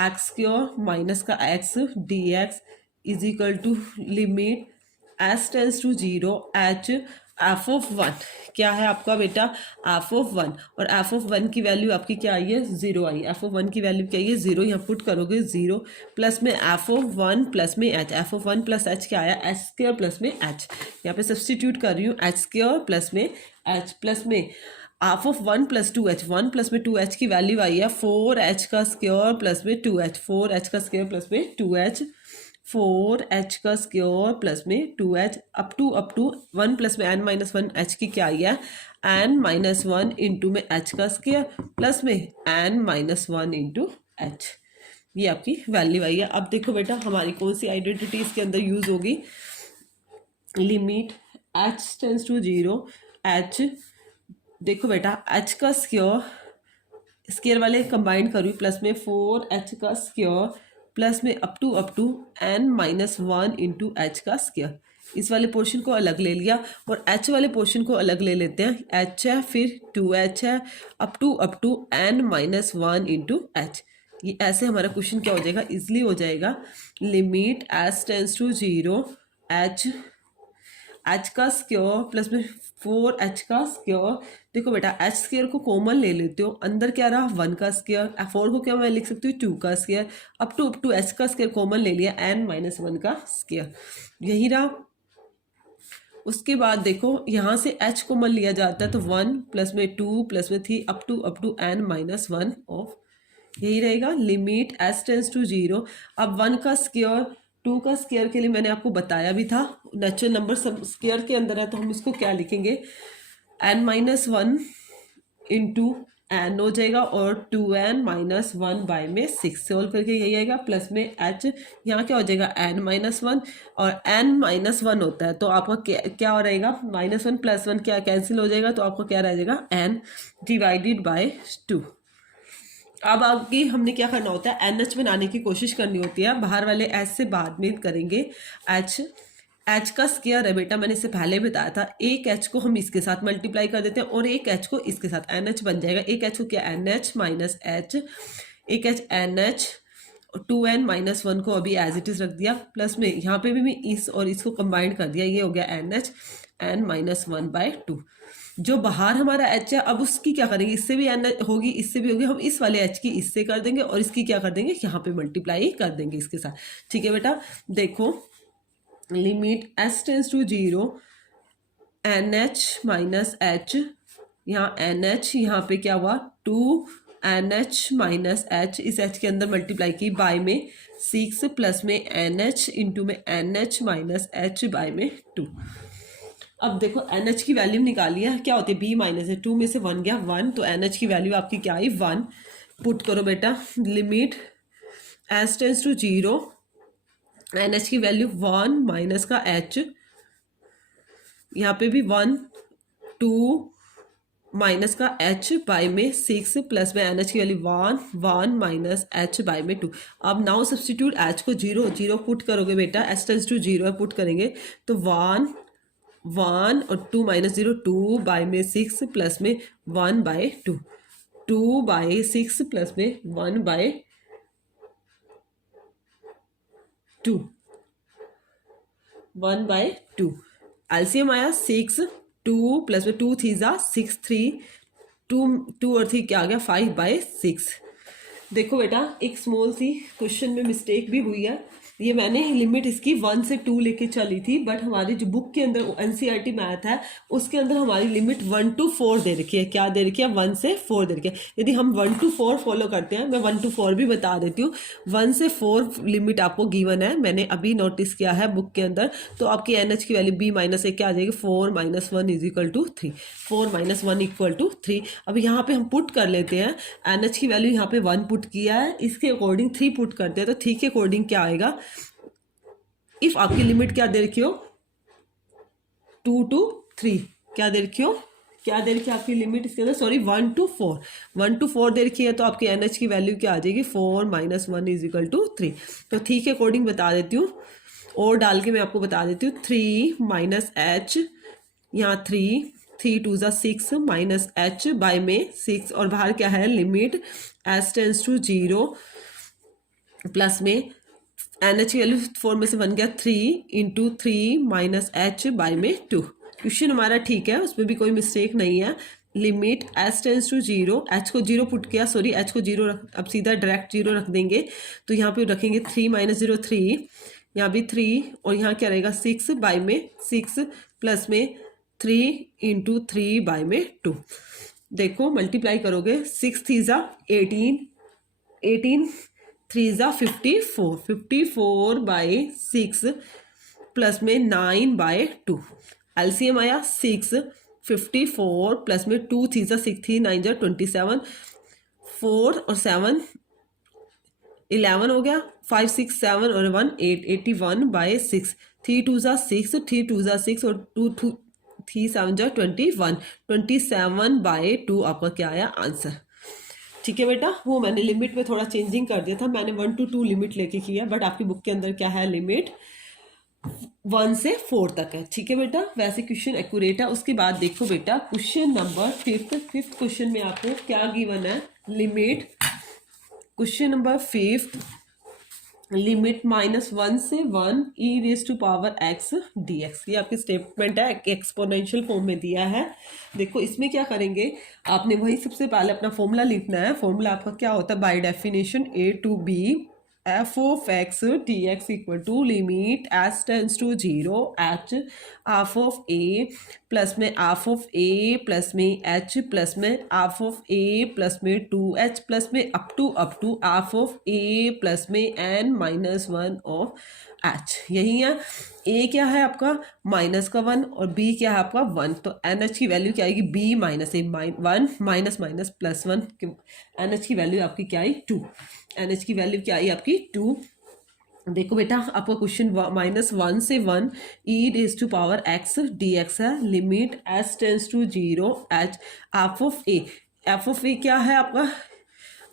एक्स स्क्वायर माइनस का x d x is equal to limit s tends to 0 h f of 1 क्या है आपका बेटा, एफ ऑफ 1, और एफ ऑफ 1 की वैल्यू आपकी क्या आई है 0 आई। एफ ऑफ 1 की वैल्यू क्या आई है 0, यहाँ पुट करोगे 0 प्लस में एफ ऑफ 1 प्लस में h, f of 1 plus h क्या आया एच स्क्वायर प्लस में एच, यहाँ पे सब्सटीट्यूट कर रही हूँ एच स्क्वायर प्लस में एच प्लस में f of 1 plus 2h, 1 plus में 2h की वैल्यू आई है 4h का स्क्वायर प्लस में 2h, 4h का स्क्वायर प्लस में 2h, 4h का स्क्वायर प्लस में 2h अप टू 1 प्लस में n माइनस 1 h की क्या आई है n माइनस 1 इंटू में h का स्क्वायर प्लस में n माइनस 1 इंटू h, ये आपकी वैल्यू आई है। अब देखो बेटा, हमारी कौन सी आइडेंटिटी इसके अंदर यूज होगी, limit h tends to 0 h, देखो बेटा h का स्क्वायर वाले कंबाइन करूँ प्लस में 4h का स्क्वायर प्लस में up to n minus 1 into h का स्क्वायर, इस वाले पोर्शन को अलग ले लिया और h वाले पोर्शन को अलग ले लेते हैं। h है फिर 2h है up to n minus 1 into h, ये ऐसे हमारा क्वेश्चन क्या हो जाएगा, इजली हो जाएगा। Limit s tends to 0 h का स्क्वायर प्लस में 4h का स्क्वायर, देखो बेटा एच स्क्वायर को कॉमन ले लेते हो, अंदर क्या रहा 1 का स्क्वायर, 4 को क्या मैं लिख सकती हूँ 2 का स्क्वायर, अप टू एच का स्क्वायर कॉमन ले लिया n माइनस 1 का स्क्वायर, यही रहा। उसके बाद देखो यहाँ से h कॉमन लिया जाता है तो 1 प्लस में 2 प्लस में 3 अप टू n-1 ऑफ, यही रहेगा लिमिट s टेंस टू 0। अब 1 का स्क्वायर 2 का स्क्वायर के लिए मैंने आपको बताया भी था, नेचुरल नंबर सब स्क्वायर के अंदर है तो हम इसको क्या लिखेंगे n-1 इंटू एन हो जाएगा और 2n-1 बाय में 6 सोल्व करके यही आएगा प्लस में h, यहाँ क्या हो जाएगा n-1 और n-1 होता है तो आपका क्या हो रहेगा -1 + 1 क्या कैंसिल हो जाएगा तो आपको क्या रह जाएगा n डिवाइडेड बाय 2। अब आगे हमने क्या करना होता है NH बनाने की कोशिश करनी होती है, बाहर वाले H से बाद में करेंगे H का स्क्वायर है बेटा, मैंने इससे पहले बताया था। एक H को हम इसके साथ मल्टीप्लाई कर देते हैं और एक H को इसके साथ NH बन जाएगा। एक H को क्या NH माइनस H, एक H NH, 2n-1 को अभी एज इट इज रख दिया प्लस में यहाँ पे भी मैं इस और इसको कंबाइंड कर दिया, ये हो गया NH n-1/2। जो बाहर हमारा H है अब उसकी क्या करेंगे, इससे भी n होगी इससे भी होगी, हम इस वाले H की इससे कर देंगे और इसकी क्या कर देंगे यहाँ पे मल्टीप्लाई कर देंगे इसके साथ। ठीक है बेटा, देखो limit s tends to 0 NH minus H, यहाँ NH यहाँ पे क्या हुआ 2NH माइनस H, इस H के अंदर मल्टीप्लाई की बाय में 6 प्लस में NH इंटू में NH माइनस H बाय में 2। अब देखो NH की वैल्यू निकाली है, क्या होती है b माइनस है 2 में से 1 गया 1 तो NH की वैल्यू आपकी क्या आई 1। पुट करो बेटा limit s tends to 0 NH की वैल्यू 1 माइनस का H, यहाँ पे भी 1 2 माइनस का H बाय में 6 प्लस में NH की वैल्यू 1 माइनस H बाय में 2। अब नाउ सब्सटीट्यूट H को 0 पुट करोगे बेटा, S टेंस टू 0 है पुट करेंगे तो 1 और 2 माइनस 0 2 बाय में 6 प्लस में 1/2, 2 बाय 6 प्लस में 1/2 एलसीएम आया 6, 2 प्लस में 2 3 6 3 2 और 3 क्या आ गया 5/6। देखो बेटा एक स्मॉल सी क्वेश्चन में मिस्टेक भी हुई है, ये मैंने लिमिट इसकी 1 से 2 लेके चली थी बट हमारी जो बुक के अंदर NCERT मैथ है उसके अंदर हमारी लिमिट 1 to 4 दे रखी है। क्या दे रखी है 1 से 4 दे रखी है। यदि हम 1 to 4 फॉलो करते हैं, मैं 1 to 4 भी बता देती हूँ, 1 से 4 लिमिट आपको गिवन है, मैंने अभी नोटिस किया है बुक के अंदर, तो आपकी NH की वैल्यू b माइनस क्या आ जाएगी 4 - 1 is equal to 3, 4 - 1 equal to 3। अब यहाँ पे हम पुट कर लेते हैं, NH की वैल्यू यहाँ पे 1 पुट किया है, इसके अकॉर्डिंग 3 पुट करते हैं तो 3 के अकॉर्डिंग क्या आएगा, इफ आपकी लिमिट क्या दे रखी हो 2 to 3, क्या दे रखी हो आपकी लिमिट इसके अंदर, सॉरी 1 to 4 दे रखी है तो आपकी NH की वैल्यू क्या आ जाएगी 4 - 1 इज इक्वल टू 3। तो 3 के अकॉर्डिंग बता देती हूँ और डाल के मैं आपको बता देती हूँ 3 माइनस H, यहाँ 3 2 6 माइनस H बाय में 6 और बाहर क्या है limit S tends to 0 plus में NH की वैल्यू 4 में से 1 गया 3 इंटू 3 माइनस H बाय में 2। क्वेश्चन हमारा ठीक है, उसमें भी कोई मिस्टेक नहीं है। Limit S tends to 0, H को 0 पुट किया, सॉरी H को 0 अब सीधा डायरेक्ट 0 रख देंगे तो यहाँ पे रखेंगे 3 - 0 3, यहाँ भी 3 और यहाँ क्या रहेगा 6 बाय में 6 प्लस में 3 इंटू 3 बाय में 2। देखो मल्टीप्लाई करोगे 6 3 18 3 54 बाय 6 प्लस में 9/2। एलसीएम आया 6 54 प्लस में 2 3 6 3 9 27, 4 और 7 11 हो गया, 5 6 7 और 1 8 81/6, 3 2 6 3 2 6 और 2 3 7 21, 27/2 आपका क्या आया आंसर। ठीक है बेटा, वो मैंने लिमिट में थोड़ा चेंजिंग कर दिया था, मैंने 1 to 2 लिमिट लेके किया बट आपकी बुक के अंदर क्या है लिमिट 1 से 4 तक है। ठीक है बेटा, वैसे क्वेश्चन एक्यूरेट है। उसके बाद देखो बेटा क्वेश्चन नंबर 5th क्वेश्चन में आपको क्या गिवन है limit, question number 5th limit -1 से 1 e⁻x dx, ये आपकी स्टेटमेंट है, एक्सपोनेंशियल फॉर्म में दिया है। देखो इसमें क्या करेंगे, आपने वही सबसे पहले अपना फॉर्मूला लिखना है। फॉर्मूला आपका क्या होता है, by definition a to b f of x dx equal to limit s tends to zero h f of a plus में f of a प्लस में h प्लस में f of a प्लस में 2h प्लस में up to f of a plus में n minus one of h। यही है a क्या है आपका माइनस का वन और b क्या है आपका वन, तो एन एच की वैल्यू क्या आएगी b minus a one minus minus plus one, n h की वैल्यू आपकी क्या आई टू, एन एच की वैल्यू क्या आई आपकी टू। देखो बेटा आपका क्वेश्चन माइनस वन से one e raise to power x d x है, limit s tends to zero h f of a क्या है आपका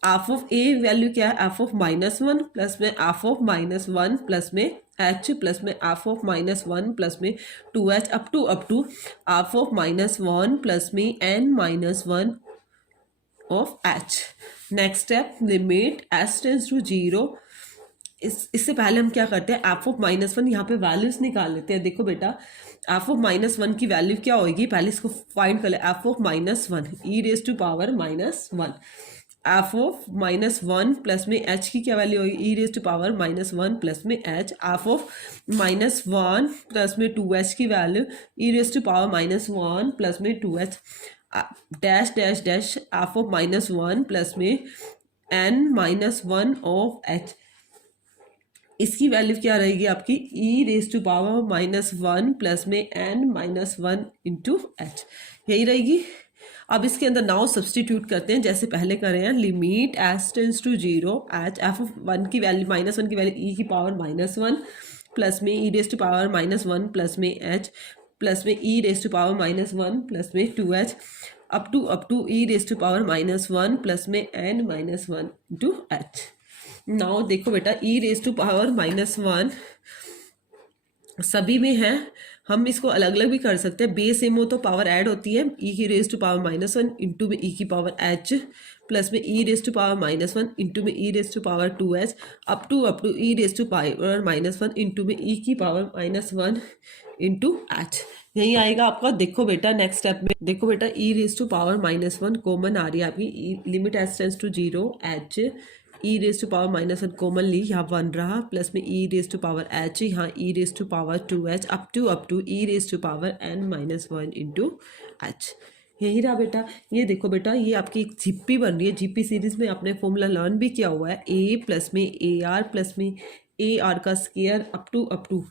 एफ ऑफ ए वैल्यू क्या है f of minus one plus में f of minus one plus में एच प्लस में f of minus one plus में two h up to f of minus one plus में n minus one of h. Next step limit s tends to zero, इससे पहले हम क्या करते हैं एफ ऑफ माइनस वन यहाँ पे वैल्यूज निकाल लेते हैं। देखो बेटा एफ ऑफ माइनस वन की वैल्यू क्या होगी, पहले इसको फाइंड कर ले, f of minus one e raise to power minus one, f of minus one plus में एच की क्या वैल्यू होगी e raise to power minus one plus में h, f of minus one plus में टू एच की value e raise to power minus one plus में two h, dash dash dash f of minus one plus में n minus one of h, इसकी वैल्यू क्या रहेगी आपकी e raise to power minus one plus में n minus one into h, यही रहेगी। अब इसके अंदर नाउ सब्सटीट्यूट करते हैं जैसे पहले करे हैं, limit s tends to zero h f of one की वैल्यू माइनस वन की वैल्यू ई की पावर माइनस वन प्लस में e raise to power minus one plus में एच प्लस में e raise to power minus one plus में two h up to e raise to power minus one plus में n minus one into h. Now देखो बेटा e raise to power minus one सभी में है, हम इसको अलग अलग भी कर सकते हैं, बेस सेम हो तो पावर ऐड होती है, ई की raise to power minus one into में ई की पावर एच प्लस में e raise to power minus one into में e raise to power two h up to e raise to power minus one into में ई की power minus one into h, यही आएगा आपका। देखो बेटा नेक्स्ट स्टेप में देखो बेटा e raise to power minus one common आ रही है आपकी, limit h tends to zero h e raise to power minus one common ली, यहाँ वन रहा प्लस में e raise to power h, यहाँ e raise to power two h up to e raise to power n minus one into h, यही रहा बेटा। ये देखो बेटा ये आपकी एक जीपी बन रही है, जीपी सीरीज में आपने फॉर्मूला लर्न भी किया हुआ है, ए प्लस में ए आर प्लस में ए आर का square up to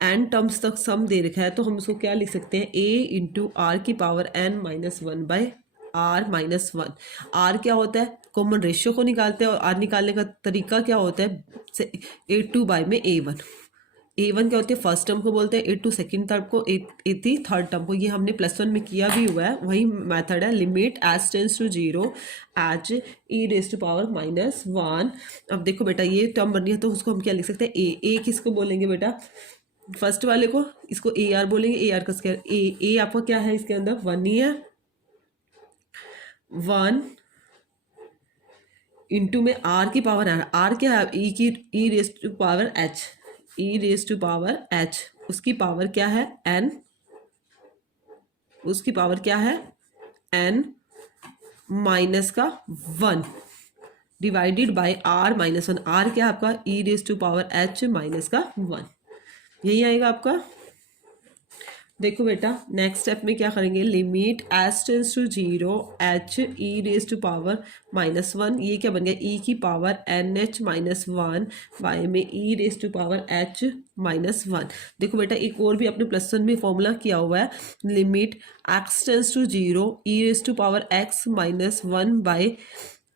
n terms तक सम दे रखा है, तो हम उसको क्या लिख सकते हैं ए इंटू आर की power n minus one by r minus one. R क्या होता है कॉमन रेशियो को निकालते हैं और आर निकालने का तरीका क्या होता है ए टू बाय में ए वन, ए वन क्या होती है फर्स्ट टर्म को बोलते हैं, ए टू सेकेंड टर्म को, ए थी थर्ड टर्म को, ये हमने प्लस वन में किया भी हुआ है, वही मेथड है। Limit h tends to zero h e raise to power minus one. अब देखो बेटा ये टर्म बन रही है तो उसको हम क्या लिख सकते हैं ए किसको बोलेंगे बेटा फर्स्ट वाले को, इसको ए आर बोलेंगे, ए आर का स्क्वायर ए आपका क्या है इसके अंदर वन ही है, वन इंटू में आर की पावर आर क्या है ई की e raise to power h, e raise to power h उसकी पावर क्या है एन, उसकी पावर क्या है एन माइनस का one divided by r minus one, r क्या है आपका e raise to power h minus का वन, यही आएगा आपका। देखो बेटा नेक्स्ट स्टेप में क्या करेंगे, limit h tends to zero h e raise to power minus one, ये क्या बन गया ई की power n h minus one y में e raise to power h minus one. देखो बेटा एक और भी अपने प्लस वन में फॉर्मूला किया हुआ है, limit x tends to zero e raise to power x minus one by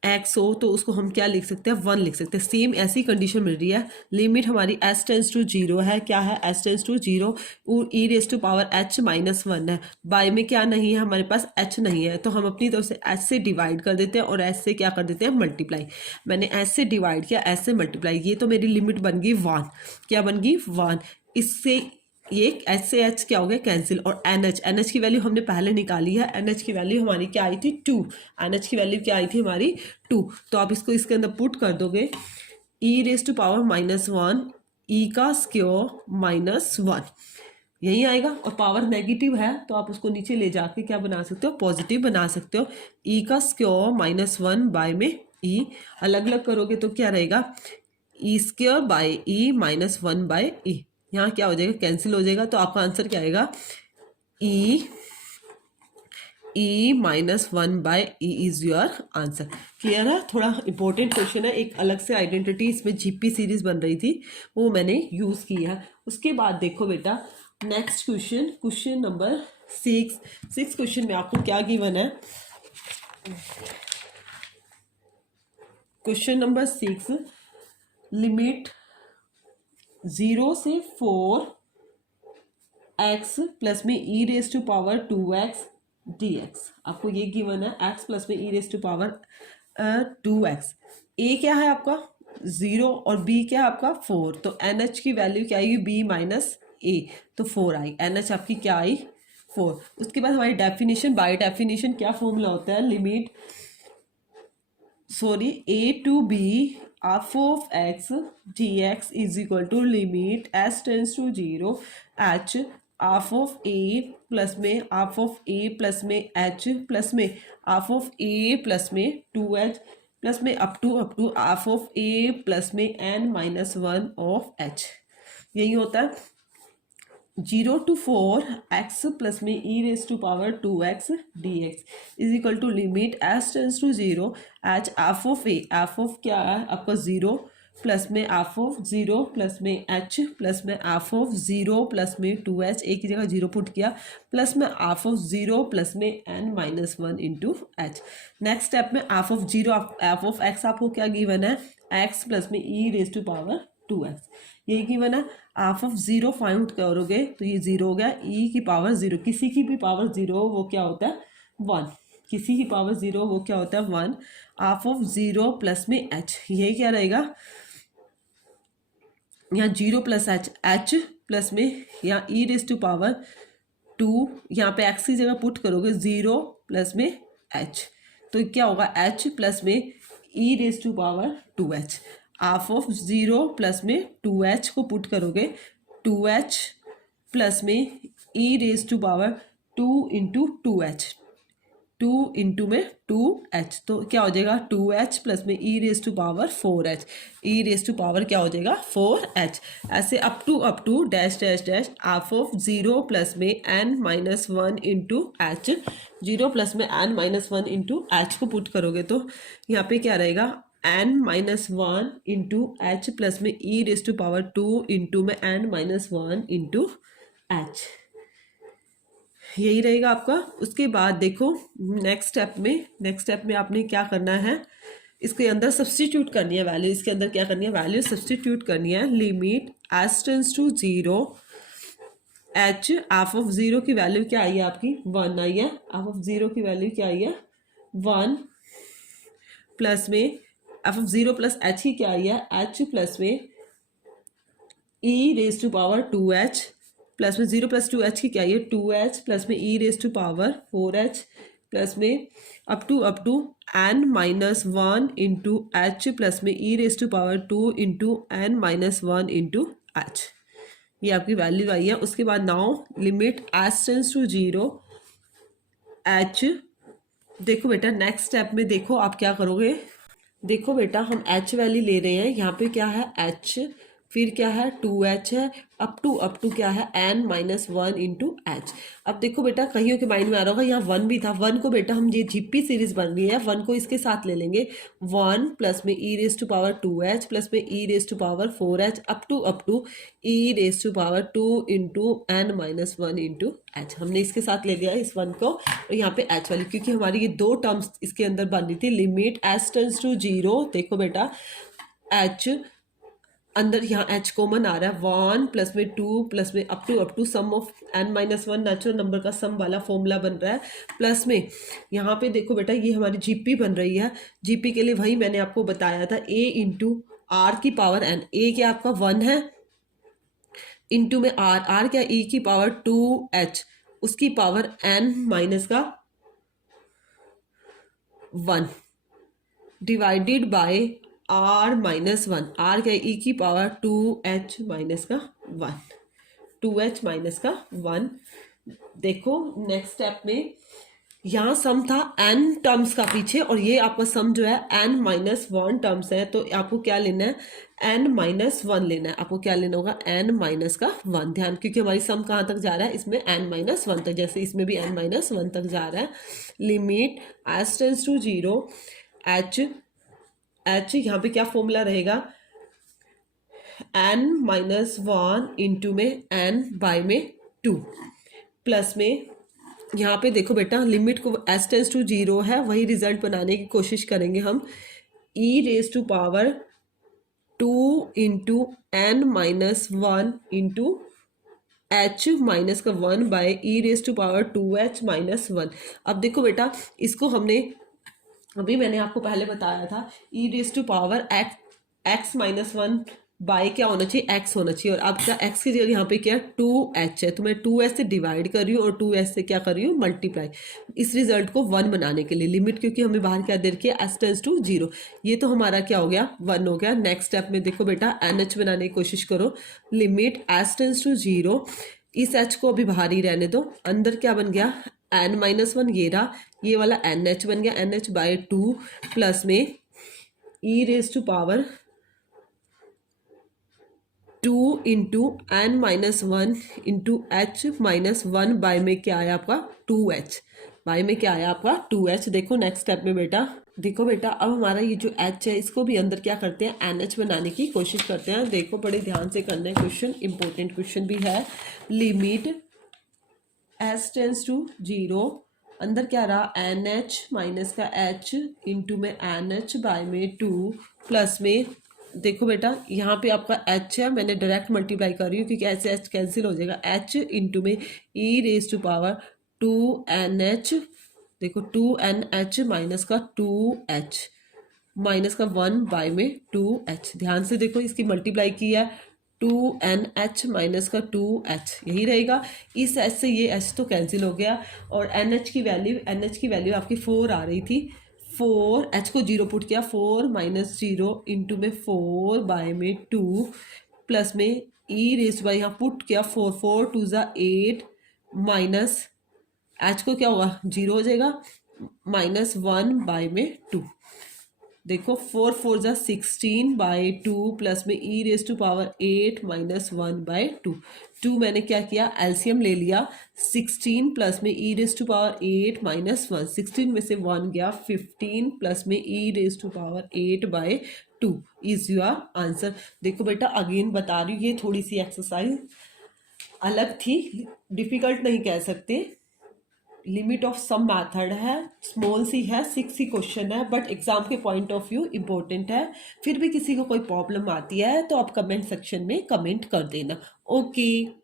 x हो तो उसको हम क्या लिख सकते हैं वन लिख सकते हैं, सेम ऐसी कंडीशन मिल रही है। लिमिट हमारी एच टेंस टू जीरो है, क्या है h tends to zero e raise to power h minus one है, बाय में क्या नहीं है हमारे पास एच नहीं है, तो हम अपनी तरफ से एच से डिवाइड कर देते हैं और एच से क्या कर देते हैं मल्टीप्लाई, मैंने एच से डिवाइड किया एच से मल्टीप्लाई, ये तो मेरी लिमिट बन गई वन, क्या बन गई वन, इससे ये एच से एच क्या हो गया कैंसिल, और एन एच की वैल्यू हमने पहले निकाली है, एन एच की वैल्यू हमारी क्या आई थी टू, एन एच की वैल्यू क्या आई थी हमारी टू, तो आप इसको इसके अंदर पुट कर दोगे e raise to power minus one e का स्क्वायर माइनस वन, यही आएगा, और पावर नेगेटिव है तो आप उसको नीचे ले जाके क्या बना सकते हो पॉजिटिव बना सकते हो, ई का स्क्वायर माइनस वन बाय में ई अलग अलग करोगे तो क्या रहेगा e square by e minus 1 by e. यहाँ क्या हो जाएगा, कैंसिल हो जाएगा, तो आपका आंसर क्या आएगा, e minus 1 by e is your answer. Clear है? थोड़ा इंपॉर्टेंट क्वेश्चन है, एक अलग से आइडेंटिटी इसमें जीपी सीरीज बन रही थी, वो मैंने यूज की है। उसके बाद देखो बेटा next question, question number 6 question में आपको क्या गिवन है, क्वेश्चन नंबर 6, लिमिट 0 से 4x प्लस में e raise to power 2x dx। आपको ये गिवन है x प्लस में e raise to power 2x। a क्या है आपका 0 और b क्या है आपका 4, तो NH की वैल्यू क्या आएगी, b माइनस a, तो 4 आई, NH आपकी क्या आई 4। उसके बाद हमारी डेफिनेशन, बाय डेफिनेशन क्या फॉर्मूला होता है, limit a to b f of x dx is equal to limit s tends to 0 h f of a plus में f of a प्लस में h प्लस में f of a प्लस में 2h प्लस में up to f of a plus में n माइनस 1 ऑफ h। यही होता है 0 to 4 x प्लस में e raise to power 2x dx is equal to limit s tends to 0 h f of a, f of क्या है आपका 0 प्लस में एफ ऑफ 0 प्लस में h प्लस में एफ ऑफ 0 प्लस में 2h, एक ही जगह 0 पुट किया, प्लस में एफ ऑफ 0 प्लस में n minus 1 into h. Next step में f of 0, f of x आपको क्या गिवन है, x प्लस में e raise to power 2x, यही गिवन है। एफ ऑफ 0 फाइंड आउट करोगे तो ये 0 हो गया, ई की पावर 0, किसी की भी पावर 0 वो क्या होता है 1, किसी की पावर 0 वो क्या होता है 1। एफ ऑफ 0 प्लस में h, यही क्या रहेगा, यहाँ 0 प्लस h प्लस में यहाँ ई रेस टू पावर 2, यहाँ पे x की जगह पुट करोगे 0 प्लस में h, तो क्या होगा h प्लस में e raise to power 2h। Half of 0 plus में 2h को पुट करोगे 2h प्लस में e raise to power 2 into 2h, 2 into में 2h, तो क्या हो जाएगा 2h प्लस में e raise to power 4h, e raise to power क्या हो जाएगा 4h। ऐसे up to dash dash dash half of 0 plus में n minus 1 into h, 0 plus में n माइनस 1 इंटू h को पुट करोगे तो यहाँ पे क्या रहेगा n minus 1 into h plus में e raise to power 2 into में n माइनस 1 इंटू एच, यही रहेगा आपका। उसके बाद देखो नेक्स्ट स्टेप में आपने क्या करना है, इसके अंदर सब्सटीट्यूट करनी है वैल्यू, इसके अंदर क्या करनी है वैल्यू सब्सटीट्यूट करनी है। Limit s tends to 0 h, f of 0 की वैल्यू क्या आई है आपकी 1 आई है, एफ ऑफ 0 की वैल्यू क्या आई है 1, प्लस में एफ ऑफ 0 प्लस एच की क्या आई है h प्लस में e raise to power 2h plus में 0 प्लस 2h की क्या आई है 2h प्लस में e raise to power 4h plus में up to n minus 1 into h plus में e raise to power 2 into n minus 1 into h, ये आपकी वैल्यू आई है। उसके बाद now limit s tends to 0 h, देखो बेटा नेक्स्ट स्टेप में देखो आप क्या करोगे, देखो बेटा हम h वैल्यू ले रहे हैं, यहाँ पे क्या है h, फिर क्या है 2h है, अप टू क्या है n माइनस 1 इंटू एच। अब देखो बेटा कहीं के माइंड में आ रहा होगा यहाँ 1 भी था, 1 को बेटा हम ये जीपी सीरीज बन रही है 1 को इसके साथ ले लेंगे, 1 प्लस में e raise to power 2h plus में e raise to power 4h up to e raise to power 2 into n minus 1 into h, हमने इसके साथ ले लिया इस 1 को और यहाँ पे h वाली, क्योंकि हमारी ये दो टर्म्स इसके अंदर बन रही थी। लिमिट एस टेंस टू 0, देखो बेटा h अंदर यहाँ h कॉमन आ रहा है 1 प्लस में 2 प्लस में up to sum of n minus 1 natural number का सम वाला फॉर्मूला बन रहा है, प्लस में यहाँ पे देखो बेटा ये हमारी जीपी बन रही है, जीपी के लिए वही मैंने आपको बताया था a इंटू आर की पावर n, a क्या आपका 1 है इंटू में r क्या e की पावर 2h उसकी पावर n माइनस का 1 divided by r minus 1, r क्या e की पावर 2h माइनस का 1, 2h माइनस का 1। देखो नेक्स्ट स्टेप में यहाँ सम था n टर्म्स का पीछे, और ये आपका सम जो है n-1 टर्म्स है, तो आपको क्या लेना है, n-1 लेना है। आपको क्या लेना होगा, n-1 ध्यान, क्योंकि हमारी सम कहाँ तक जा रहा है, इसमें n-1 तक, जैसे इसमें भी n-1 तक जा रहा है। Limit s tends to 0 h यहाँ पे क्या फॉर्मूला रहेगा, n-1 इंटू में n बाय में 2 प्लस में, यहाँ पे देखो बेटा लिमिट को s टेंस टू 0 है, वही रिजल्ट बनाने की कोशिश करेंगे हम। e⁻² 2 into n-1 into h minus का 1 बाय e⁻²h-1। अब देखो बेटा इसको हमने, अभी मैंने आपको पहले बताया था e⁻x-1 बाय क्या होना चाहिए, x होना चाहिए, और अब क्या x की जगह यहाँ पे क्या 2h है, तो मैं 2h से डिवाइड कर रही हूँ और 2h से क्या कर रही हूँ, मल्टीप्लाई, इस रिजल्ट को 1 बनाने के लिए। लिमिट क्योंकि हमें बाहर क्या दे रखी है, s टेंस टू 0, ये तो हमारा क्या हो गया, 1 हो गया। नेक्स्ट स्टेप में देखो बेटा nh बनाने की कोशिश करो। लिमिट s टेंस टू 0, इस h को अभी बाहर ही रहने दो, अंदर क्या बन गया n-1, ये रहा, ये वाला nh बन गया, nh बाय 2 प्लस में e⁻² 2 into n-1 into h-1 bye में क्या आया आपका 2h, बाय में क्या आया आपका 2h। देखो नेक्स्ट स्टेप में बेटा, देखो बेटा अब हमारा ये जो h है इसको भी अंदर क्या करते हैं, nh बनाने की कोशिश करते हैं। देखो बड़े ध्यान से करना है क्वेश्चन, इंपॉर्टेंट क्वेश्चन भी है। लिमिट s टेंस टू 0, अंदर क्या रहा nh माइनस का h इंटू में nh बाय में 2 प्लस में, देखो बेटा यहाँ पे आपका h है, मैंने डायरेक्ट मल्टीप्लाई कर रही हूँ क्योंकि ऐसे h कैंसिल हो जाएगा, h इंटू में e⁻²2nh, देखो 2nh माइनस का 2h माइनस का 1 बाय में 2h, ध्यान से देखो इसकी मल्टीप्लाई की है, 2nh माइनस का 2h यही रहेगा। इस h से ये h तो कैंसिल हो गया, और nh की वैल्यू आपकी 4 आ रही थी, 4 h को 0 पुट किया, 4 माइनस 0 इंटू में 4 बाय में 2 प्लस में e⁻, यहाँ पुट किया 4, 4 2 ज़ा 8 माइनस h को क्या होगा 0 हो जाएगा, माइनस 1 बाय में 2, देखो 4 4 ज़ा 16 बाय 2 प्लस में e⁻8 माइनस 1 बाय 2 मैंने क्या किया, एलसीएम ले लिया, 16 प्लस में e⁻8 माइनस 1, 16 में से 1 गया, 15 प्लस में e⁻8 bye 2 is your answer. देखो बेटा अगेन बता रही हूँ, ये थोड़ी सी एक्सरसाइज अलग थी, डिफिकल्ट नहीं कह सकते, लिमिट ऑफ सम मैथड है, स्मॉल सी है, 6 ही क्वेश्चन है, बट एग्जाम के पॉइंट ऑफ व्यू इंपॉर्टेंट है। फिर भी किसी को कोई प्रॉब्लम आती है तो आप कमेंट सेक्शन में कमेंट कर देना। ओके।